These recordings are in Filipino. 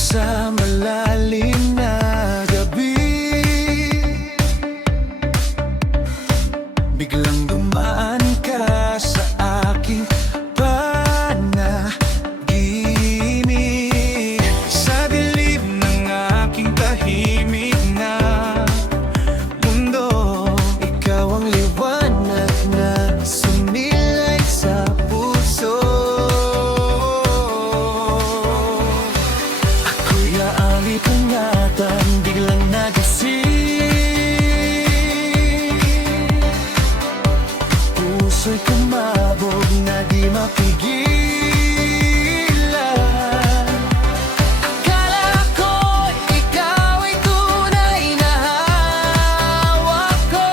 sa malalim na gabi, biglang dumaan ka sa aking panaginip. Sa dilim ng aking tahimik na mundo, ikaw ang liwanag na sumilay sa puso. Ako'y aalipungatan, biglang nagising. Puso'y kumabog na di mapigilan. Akala ko'y ikaw ay tunay na hawak ko.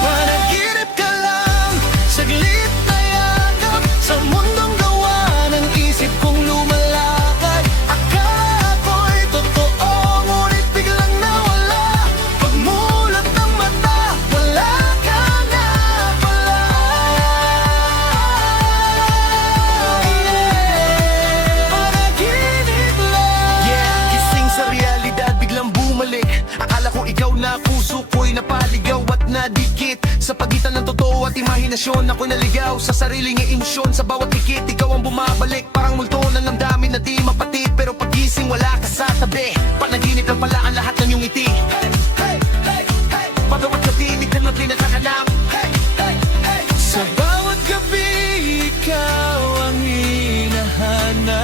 Panaginip ka lang, saglit na yakap sa mundong gawa ng isip kong lumalakad. Akala ko'y totoo, ngunit biglang nawala. Pagmulat ng mata, wala ka na pala. Panaginip lang. Gising sa realidad, biglang bumalik. Akala ko ikaw na, puso ko'y napaligaw at nadikit. Sa pagitan ng totoo at imahinasyon, ako'y naligaw sa sariling emosyon. Sa bawat dikit, ikaw ang bumabalik. Parang multo ng damdamin na di mapatid. Pero pagising, wala ka sa tabi. Panaginip lang pala ang lahat ng iyong ngiti. Pagawat gabi, di ka na pinatakanap. Sa bawat gabi, ikaw ang hinahanap.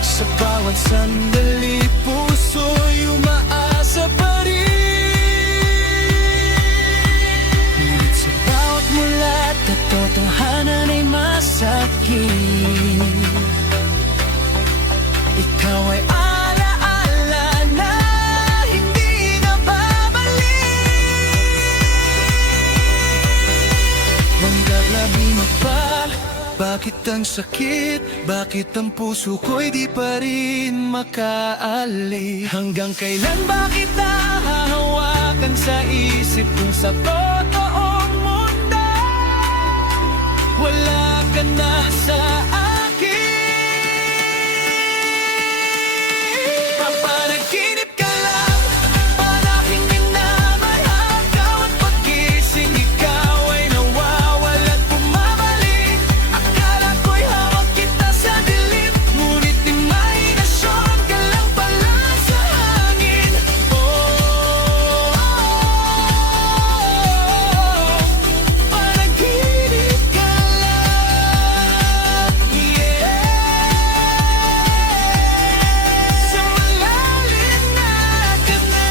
Sa bawat sandali, puso'y umaasa pa rin. Ngunit sa bawat mulat, katotohanan ay masakit. Ikaw ay alaala na hindi na babalik. Manggaglabi mo pa, bakit ang sakit? Bakit ang puso ko'y di pa rin makaali? Hanggang kailan ba kita hahawakan sa isip kung sa totoong mundo wala ka na sa akin? Papanaginip ka lang, panaking minamahagaw at pagising, ikaw ay nawawala at bumabalik. Akala ko'y hawak kita sa dilim, ngunit imahinasyon ka lang pala sa hangin. Panaginip ka lang, sa malalim na kamay.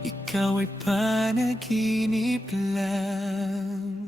Ikaw ay panaginip lang.